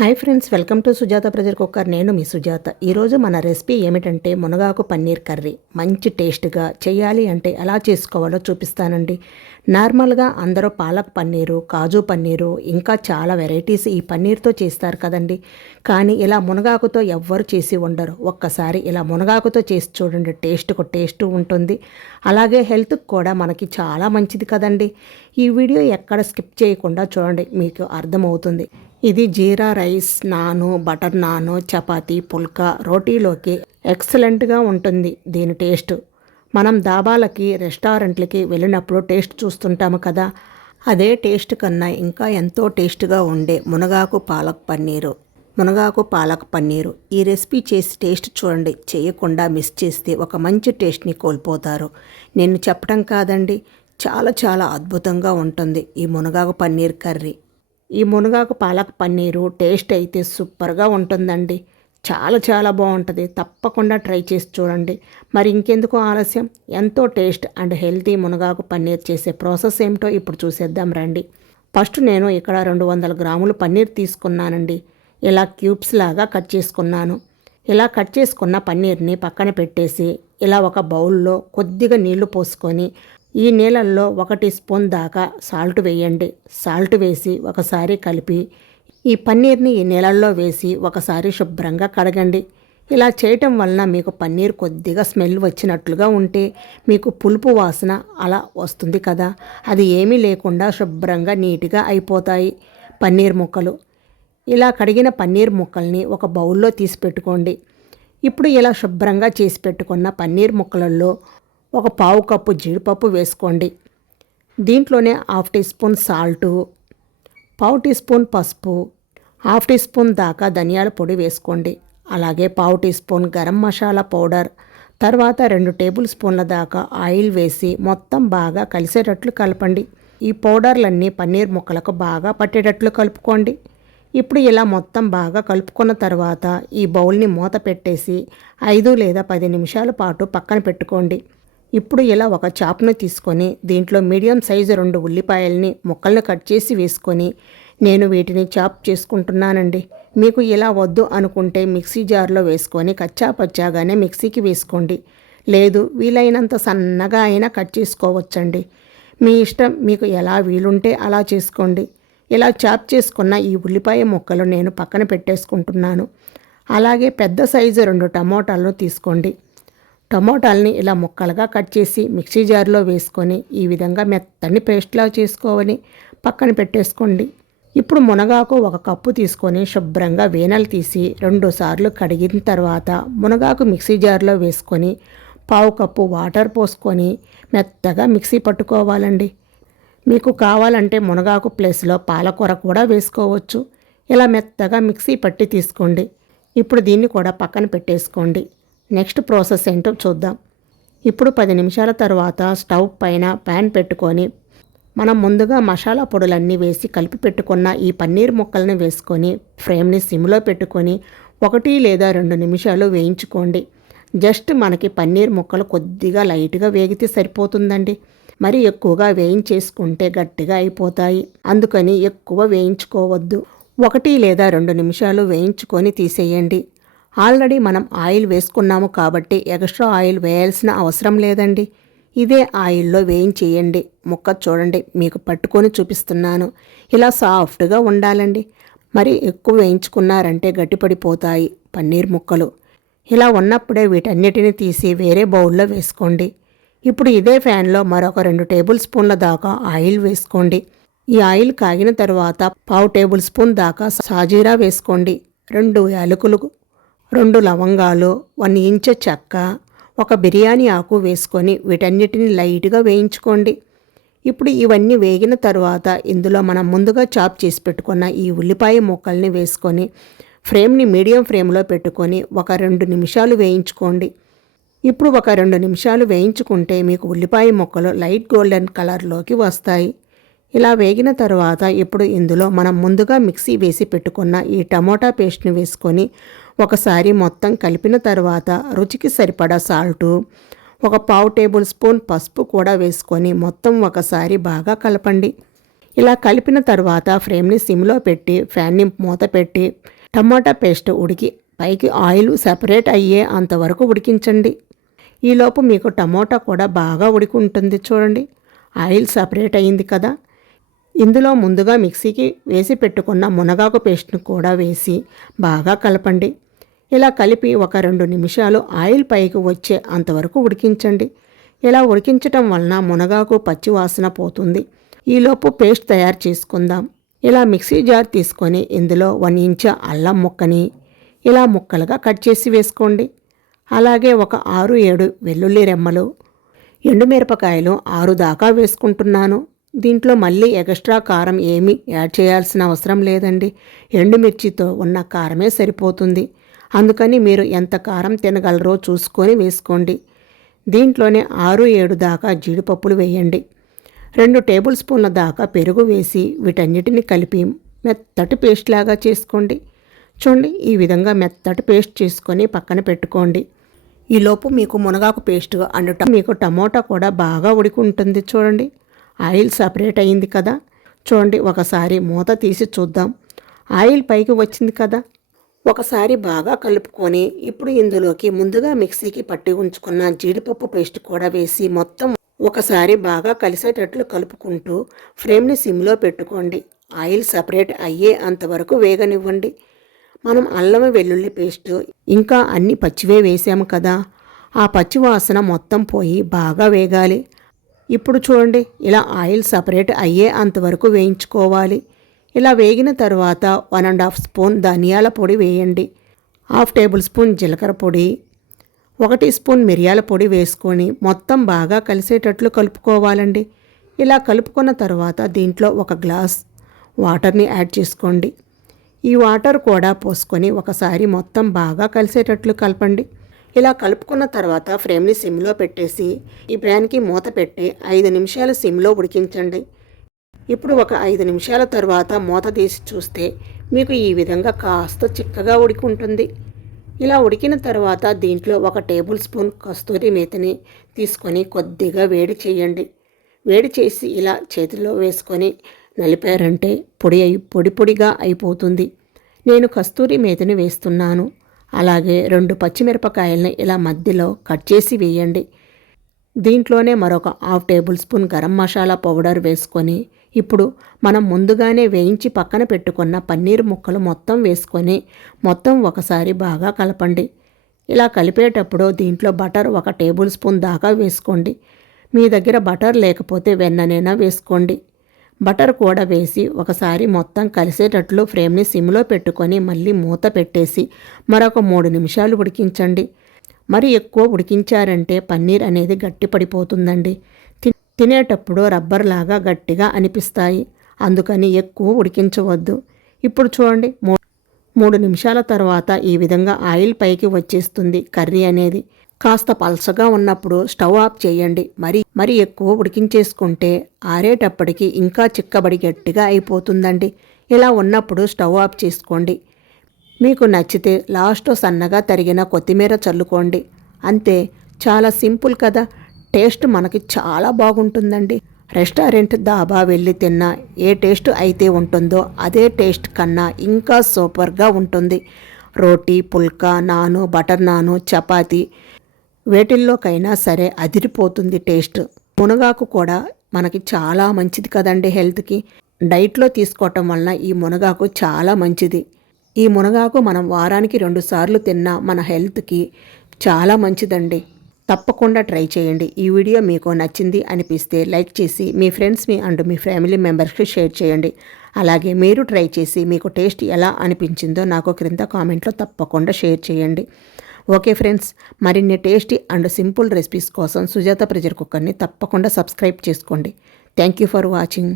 Hi friends welcome to Sujatha pressure cooker. నేను మీ సుజాత. ఈరోజు మన రెసిపీ ఏమిటంటే మునగాకు పన్నీర్ కర్రీ. మంచి టేస్ట్గా చేయాలి అంటే ఎలా చేసుకోవాలో చూపిస్తానండి. నార్మల్గా అందరూ పాలక్ పన్నీరు కాజు పన్నీరు ఇంకా చాలా వెరైటీస్ ఈ పన్నీర్తో చేస్తారు కదండి. కానీ ఇలా మునగాకుతో ఎవ్వరు చేసి ఉండరు. ఒక్కసారి ఇలా మునగాకుతో చేసి చూడండి టేస్ట్కు టేస్ట్ ఉంటుంది. అలాగే హెల్త్కి కూడా మనకి చాలా మంచిది కదండి. ఈ వీడియో ఎక్కడ స్కిప్ చేయకుండా చూడండి మీకు అర్థమవుతుంది. ఇది జీరా రైస్ నాను బటర్ నాను చపాతి పుల్కా రోటీలోకి ఎక్సలెంట్గా ఉంటుంది దీని టేస్ట్. మనం దాబాలకి రెస్టారెంట్లకి వెళ్ళినప్పుడు టేస్ట్ చూస్తుంటాము కదా అదే టేస్ట్ కన్నా ఇంకా ఎంతో టేస్ట్గా ఉండే మునగాకు పాలక్ పన్నీరు. మునగాకు పాలక్ పన్నీరు. ఈ రెసిపీ చేసి టేస్ట్ చూడండి చేయకుండా మిస్ చేస్తే ఒక మంచి టేస్ట్ని కోల్పోతారు. నేను చెప్పడం కాదండి చాలా చాలా అద్భుతంగా ఉంటుంది ఈ మునగాకు పన్నీర్ కర్రీ. ఈ మునగాకు పాలక్ పన్నీరు టేస్ట్ అయితే సూపర్గా ఉంటుందండి. చాలా చాలా బాగుంటుంది. తప్పకుండా ట్రై చేసి చూడండి. మరి ఇంకెందుకు ఆలస్యం? ఎంతో టేస్ట్ అండ్ హెల్తీ మునగాకు పన్నీర్ చేసే ప్రాసెస్ ఏమిటో ఇప్పుడు చూసేద్దాం రండి. ఫస్ట్ నేను ఇక్కడ రెండు వందల గ్రాములు పన్నీర్ తీసుకున్నానండి. ఇలా క్యూబ్స్ లాగా కట్ చేసుకున్నాను. ఇలా కట్ చేసుకున్న పన్నీర్ని పక్కన పెట్టేసి ఇలా ఒక బౌల్లో కొద్దిగా నీళ్ళు పోసుకొని ఈ నీళ్ళల్లో ఒక టీ స్పూన్ దాకా సాల్ట్ వేయండి. సాల్ట్ వేసి ఒకసారి కలిపి ఈ పన్నీర్ని ఈ నీళ్ళల్లో వేసి ఒకసారి శుభ్రంగా కడగండి. ఇలా చేయటం వలన మీకు పన్నీర్ కొద్దిగా స్మెల్ వచ్చినట్లుగా ఉంటే మీకు పులుపు వాసన అలా వస్తుంది కదా. అది ఏమీ లేకుండా శుభ్రంగా నీట్గా అయిపోతాయి పన్నీర్ ముక్కలు. ఇలా కడిగిన పన్నీర్ ముక్కల్ని ఒక బౌల్లో తీసి పెట్టుకోండి. ఇప్పుడు ఇలా శుభ్రంగా చేసి పెట్టుకున్న పన్నీర్ ముక్కలలో ఒక పావు కప్పు జీడిపప్పు వేసుకోండి. దీంట్లోనే హాఫ్ టీ స్పూన్ సాల్టు పావు టీ స్పూన్ పసుపు హాఫ్ టీ స్పూన్ దాకా ధనియాల పొడి వేసుకోండి. అలాగే పావు teaspoon garam masala powder తర్వాత రెండు టేబుల్ స్పూన్ల దాకా ఆయిల్ వేసి మొత్తం బాగా కలిసేటట్లు కలపండి. ఈ పౌడర్లన్నీ పన్నీర్ ముక్కలకు బాగా పట్టేటట్లు కలుపుకోండి. ఇప్పుడు ఇలా మొత్తం బాగా కలుపుకున్న తర్వాత ఈ బౌల్ని మూత పెట్టేసి ఐదు లేదా పది నిమిషాల పాటు పక్కన పెట్టుకోండి. ఇప్పుడు ఇలా ఒక చాప్ను తీసుకొని దీంట్లో మీడియం సైజు రెండు ఉల్లిపాయల్ని ముక్కల్ని కట్ చేసి వేసుకొని నేను వీటిని చాప్ చేసుకుంటున్నానండి. మీకు ఇలా వద్దు అనుకుంటే మిక్సీ జార్లో వేసుకొని కచ్చా పచ్చాగానే మిక్సీకి వేసుకోండి. లేదు వీలైనంత సన్నగా అయినా కట్ చేసుకోవచ్చండి. మీ ఇష్టం మీకు ఎలా వీలుంటే అలా చేసుకోండి. ఇలా చాప్ చేసుకున్న ఈ ఉల్లిపాయ ముక్కలు నేను పక్కన పెట్టేసుకుంటున్నాను. అలాగే పెద్ద సైజు రెండు టమోటాలను తీసుకోండి. టమోటాలని ఇలా ముక్కలుగా కట్ చేసి మిక్సీ జార్లో వేసుకొని ఈ విధంగా మెత్తని పేస్ట్లా చేసుకోవాలి. పక్కన పెట్టేసుకోండి. ఇప్పుడు మునగాకు ఒక కప్పు తీసుకొని శుభ్రంగా వేనలు తీసి రెండు సార్లు కడిగిన తర్వాత మునగాకు మిక్సీ జార్లో వేసుకొని పావు కప్పు వాటర్ పోసుకొని మెత్తగా మిక్సీ పట్టుకోవాలండి. మీకు కావాలంటే మునగాకు ప్లేస్లో పాలకూర కూడా వేసుకోవచ్చు. ఇలా మెత్తగా మిక్సీ పట్టి తీసుకోండి. ఇప్పుడు దీన్ని కూడా పక్కన పెట్టేసుకోండి. నెక్స్ట్ ప్రాసెస్ ఏంటో చూద్దాం. ఇప్పుడు పది నిమిషాల తర్వాత స్టవ్ పైన ప్యాన్ పెట్టుకొని మనం ముందుగా మసాలా పొడులన్నీ వేసి కలిపి పెట్టుకున్న ఈ పన్నీర్ ముక్కల్ని వేసుకొని ఫ్రేమ్ని సిమ్లో పెట్టుకొని ఒకటి లేదా రెండు నిమిషాలు వేయించుకోండి. జస్ట్ మనకి పన్నీర్ ముక్కలు కొద్దిగా లైట్గా వేగితే సరిపోతుందండి. మరి ఎక్కువగా వేయించేసుకుంటే గట్టిగా అయిపోతాయి. అందుకని ఎక్కువ వేయించుకోవద్దు. ఒకటి లేదా రెండు నిమిషాలు వేయించుకొని తీసేయండి. ఆల్రెడీ మనం ఆయిల్ వేసుకున్నాము కాబట్టి ఎక్స్ట్రా ఆయిల్ వేయాల్సిన అవసరం లేదండి. ఇదే ఆయిల్లో వేయించేయండి. ముక్క చూడండి మీకు పట్టుకొని చూపిస్తున్నాను. ఇలా సాఫ్ట్గా ఉండాలండి. మరి ఎక్కువ వేయించుకున్నారంటే గట్టిపడిపోతాయి పన్నీర్ ముక్కలు. ఇలా ఉన్నప్పుడే వీటన్నిటిని తీసి వేరే బౌల్లో వేసుకోండి. ఇప్పుడు ఇదే ఫ్యాన్లో మరొక రెండు టేబుల్ స్పూన్ల దాకా ఆయిల్ వేసుకోండి. ఈ ఆయిల్ కాగిన తర్వాత పావు టేబుల్ స్పూన్ దాకా సాజీరా వేసుకోండి. రెండు యాలకులు రెండు లవంగాలు వన్ ఇంచ్ చెక్క ఒక బిర్యానీ ఆకు వేసుకొని వీటన్నిటిని లైట్గా వేయించుకోండి. ఇప్పుడు ఇవన్నీ వేగిన తర్వాత ఇందులో మనం ముందుగా చాప్ చేసి పెట్టుకున్న ఈ ఉల్లిపాయ ముక్కల్ని వేసుకొని ఫ్రేమ్ని మీడియం ఫ్రేమ్లో పెట్టుకొని ఒక రెండు నిమిషాలు వేయించుకోండి. ఇప్పుడు ఒక రెండు నిమిషాలు వేయించుకుంటే మీకు ఉల్లిపాయ ముక్కలు లైట్ గోల్డెన్ కలర్లోకి వస్తాయి. ఇలా వేగిన తర్వాత ఇప్పుడు ఇందులో మనం ముందుగా మిక్సీ వేసి పెట్టుకున్న ఈ టమోటా పేస్ట్ని వేసుకొని ఒకసారి మొత్తం కలిపిన తర్వాత రుచికి సరిపడా సాల్టు ఒక పావు టేబుల్ స్పూన్ పసుపు కూడా వేసుకొని మొత్తం ఒకసారి బాగా కలపండి. ఇలా కలిపిన తర్వాత ఫ్రేమ్ని సిమ్లో పెట్టి ఫ్యాన్ని మూత పెట్టి టమాటా పేస్ట్ ఉడికి పైకి ఆయిల్ సెపరేట్ అయ్యే అంతవరకు ఉడికించండి. ఈలోపు మీకు టమోటా కూడా బాగా ఉడికి ఉంటుంది చూడండి. ఆయిల్ సపరేట్ అయింది కదా. ఇందులో ముందుగా మిక్సీకి వేసి పెట్టుకున్న మునగాకు పేస్ట్ను కూడా వేసి బాగా కలపండి. ఇలా కలిపి ఒక రెండు నిమిషాలు ఆయిల్ పైకి వచ్చే అంతవరకు ఉడికించండి. ఇలా ఉడికించటం వలన మునగాకు పచ్చి వాసన పోతుంది. ఈలోపు పేస్ట్ తయారు చేసుకుందాం. ఇలా మిక్సీ జార్ తీసుకొని ఇందులో వన్ ఇంచ్ అల్లం ముక్కని ఇలా ముక్కలుగా కట్ చేసి వేసుకోండి. అలాగే ఒక ఆరు ఏడు వెల్లుల్లి రెమ్మలు ఎండుమిరపకాయలు ఆరు దాకా వేసుకుంటున్నాను. దీంట్లో మళ్ళీ ఎక్స్ట్రా కారం ఏమీ యాడ్ చేయాల్సిన అవసరం లేదండి. ఎండుమిర్చితో ఉన్న కారమే సరిపోతుంది. అందుకని మీరు ఎంత కారం తినగలరో చూసుకొని వేసుకోండి. దీంట్లోనే ఆరు ఏడు దాకా జీడిపప్పులు వేయండి. రెండు టేబుల్ స్పూన్ల దాకా పెరుగు వేసి వీటన్నిటిని కలిపి మెత్తటి పేస్ట్ లాగా చేసుకోండి. చూడండి ఈ విధంగా మెత్తటి పేస్ట్ చేసుకొని పక్కన పెట్టుకోండి. ఈలోపు మీకు మునగాకు పేస్ట్ అండ్ మీకు టమోటా కూడా బాగా ఉడికి ఉంటుంది చూడండి. ఆయిల్ సపరేట్ అయింది కదా. చూడండి ఒకసారి మూత తీసి చూద్దాం. ఆయిల్ పైకి వచ్చింది కదా. ఒకసారి బాగా కలుపుకొని ఇప్పుడు ఇందులోకి ముందుగా మిక్సీకి పట్టి ఉంచుకున్న జీడిపప్పు పేస్ట్ కూడా వేసి మొత్తం ఒకసారి బాగా కలిసేటట్లు కలుపుకుంటూ ఫ్రేమ్ని సిమ్లో పెట్టుకోండి. ఆయిల్ సపరేట్ అయ్యే అంతవరకు వేగనివ్వండి. మనం అల్లం వెల్లుల్లి పేస్ట్ ఇంకా అన్ని పచ్చివే వేసాము కదా. ఆ పచ్చి వాసన మొత్తం పోయి బాగా వేగాలి. ఇప్పుడు చూడండి ఇలా ఆయిల్ సపరేట్ అయ్యే అంతవరకు వేయించుకోవాలి. ఇలా వేగిన తర్వాత వన్ అండ్ హాఫ్ స్పూన్ ధనియాల పొడి వేయండి. హాఫ్ టేబుల్ స్పూన్ జీలకర్ర పొడి ఒక టీ స్పూన్ మిరియాల పొడి వేసుకొని మొత్తం బాగా కలిసేటట్లు కలుపుకోవాలండి. ఇలా కలుపుకున్న తర్వాత దీంట్లో ఒక గ్లాస్ వాటర్ని యాడ్ చేసుకోండి. ఈ వాటర్ కూడా పోసుకొని ఒకసారి మొత్తం బాగా కలిసేటట్లు కలపండి. ఇలా కలుపుకున్న తర్వాత ఫ్రేమ్ని సిమ్లో పెట్టేసి ఈ ప్యాన్కి మూత పెట్టి ఐదు నిమిషాలు సిమ్లో ఉడికించండి. ఇప్పుడు ఒక ఐదు నిమిషాల తర్వాత మూత తీసి చూస్తే మీకు ఈ విధంగా కాస్త చిక్కగా ఉడికి ఉంటుంది ఇలా ఉడికిన తర్వాత దీంట్లో ఒక టేబుల్ స్పూన్ కస్తూరి మేతని తీసుకొని కొద్దిగా వేడి చేయండి. వేడి చేసి ఇలా చేతిలో వేసుకొని నలిపారంటే పొడి అయి పొడి పొడిగా అయిపోతుంది. నేను కస్తూరి మేతని వేస్తున్నాను. అలాగే రెండు పచ్చిమిరపకాయలని ఇలా మధ్యలో కట్ చేసి వేయండి. దీంట్లోనే మరొక half tablespoon garam masala powder వేసుకొని ఇప్పుడు మనం ముందుగానే వేయించి పక్కన పెట్టుకున్న పన్నీర్ ముక్కలు మొత్తం వేసుకొని మొత్తం ఒకసారి బాగా కలపండి. ఇలా కలిపేటప్పుడు దీంట్లో బటర్ ఒక టేబుల్ స్పూన్ దాకా వేసుకోండి. మీ దగ్గర బటర్ లేకపోతే వెన్ననైనా వేసుకోండి. బటర్ కూడా వేసి ఒకసారి మొత్తం కలిసేటట్లు ఫ్రేమ్ని సిమ్లో పెట్టుకొని మళ్ళీ మూత పెట్టేసి మరొక మూడు నిమిషాలు ఉడికించండి. మరి ఎక్కువ ఉడికించారంటే పన్నీర్ అనేది గట్టిపడిపోతుందండి. తినేటప్పుడు రబ్బర్ లాగా గట్టిగా అనిపిస్తాయి. అందుకని ఎక్కువ ఉడికించవద్దు. ఇప్పుడు చూడండి మూడు నిమిషాల తర్వాత ఈ విధంగా ఆయిల్ పైకి వచ్చేస్తుంది కర్రీ అనేది. కాస్త పలసగా ఉన్నప్పుడు స్టవ్ ఆఫ్ చేయండి. మరి మరి ఎక్కువ ఉడికించేసుకుంటే ఆరేటప్పటికి ఇంకా చిక్కబడి గట్టిగా అయిపోతుందండి. ఇలా ఉన్నప్పుడు స్టవ్ ఆఫ్ చేసుకోండి. మీకు నచ్చితే లాస్ట్ సన్నగా తరిగిన కొత్తిమీర చల్లుకోండి. అంతే చాలా సింపుల్ కదా. టేస్ట్ మనకి చాలా బాగుంటుందండి. రెస్టారెంట్ దాబా వెళ్ళి తిన్నా ఏ టేస్ట్ అయితే ఉంటుందో అదే టేస్ట్ కన్నా ఇంకా సూపర్గా ఉంటుంది. రోటీ పుల్కా నాను బటర్ నాను చపాతీ వేటిల్లోకైనా సరే అదిరిపోతుంది టేస్ట్. మునగాకు కూడా మనకి చాలా మంచిది కదండి హెల్త్కి. డైట్లో తీసుకోవటం వలన ఈ మునగాకు చాలా మంచిది. ఈ మునగాకు మనం వారానికి రెండు సార్లు తిన్నా మన హెల్త్కి చాలా మంచిదండి. తప్పకుండా ట్రై చేయండి. ఈ వీడియో మీకు నచ్చింది అనిపిస్తే లైక్ చేసి మీ ఫ్రెండ్స్ మీ అండ్ మీ ఫ్యామిలీ మెంబర్స్కి షేర్ చేయండి. అలాగే మీరు ట్రై చేసి మీకు టేస్ట్ ఎలా అనిపించిందో నాకు క్రింద కామెంట్లో తప్పకుండా షేర్ చేయండి. ఓకే ఫ్రెండ్స్ మరిన్ని టేస్టీ అండ్ సింపుల్ రెసిపీస్ కోసం సుజాత ప్రెజర్ కుక్కర్ని తప్పకుండా సబ్స్క్రైబ్ చేసుకోండి. Thank you for watching.